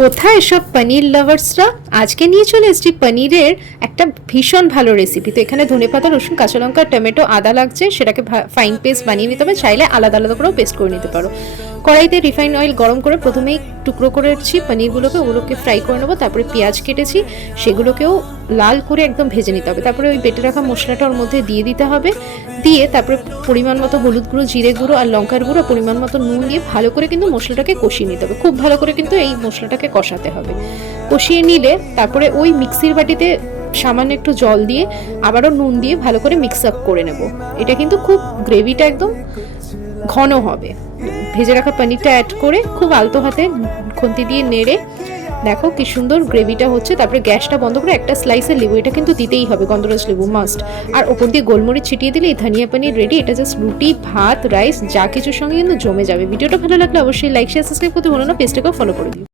কোথায় এসব পনির লাভার্সরা? আজকে নিয়ে চলে এসেছি পনিরের একটা ভীষণ ভালো রেসিপি। তো এখানে ধনেপাতা, রসুন, কাঁচা লঙ্কা, টমেটো, আদা লাগছে, সেটাকে ফাইন পেস্ট বানিয়ে নিতে হবে। চাইলে আলাদা আলাদা করেও পেস্ট করে নিতে পারো। কড়াইতে রিফাইন অয়েল গরম করে প্রথমেই টুকরো করেছি পনিরগুলোকে, ওগুলোকে ফ্রাই করে নেবো। তারপরে পেঁয়াজ কেটেছি, সেগুলোকেও লাল করে একদম ভেজে নিতে হবে। তারপরে ওই বেটে রাখা মশলাটা ওর মধ্যে দিয়ে দিতে হবে। দিয়ে তারপরে পরিমাণ মতো হলুদ গুঁড়ো, জিরে গুঁড়ো আর লঙ্কার গুঁড়ো, পরিমাণ মতো নুন দিয়ে ভালো করে কিন্তু মশলাটাকে কষিয়ে নিতে হবে। খুব ভালো করে কিন্তু এই মশলাটাকে কষাতে হবে। কষিয়ে নিলে তারপরে ওই মিক্সির বাটিতে সামান্য একটু জল দিয়ে আবারও নুন দিয়ে ভালো করে মিক্স আপ করে নেব। এটা কিন্তু খুব গ্রেভিটা একদম ঘন হবে। ভেজে রাখা পনিরটা অ্যাড করে খুব আলতো হাতে খুন্তি দিয়ে নেড়ে দেখো কি সুন্দর গ্রেভিটা হচ্ছে। তারপরে গ্যাসটা বন্ধ করে একটা স্লাইসের লেবু, এটা কিন্তু দিতেই হবে, গন্ধরাজ লেবু মাস্ট। আর ওপর দিয়ে গোলমরিচ ছিটিয়ে দিলে এই ধনিয়া পনির রেডি। এটা জাস্ট রুটি, ভাত, রাইস যা কিছুর সঙ্গে কিন্তু জমে যাবে। ভিডিওটা ভালো লাগলে অবশ্যই লাইক, শেয়ার, সাবস্ক্রাইব করতে ভুলো না। পেজটাকেও ফলো করে দিও।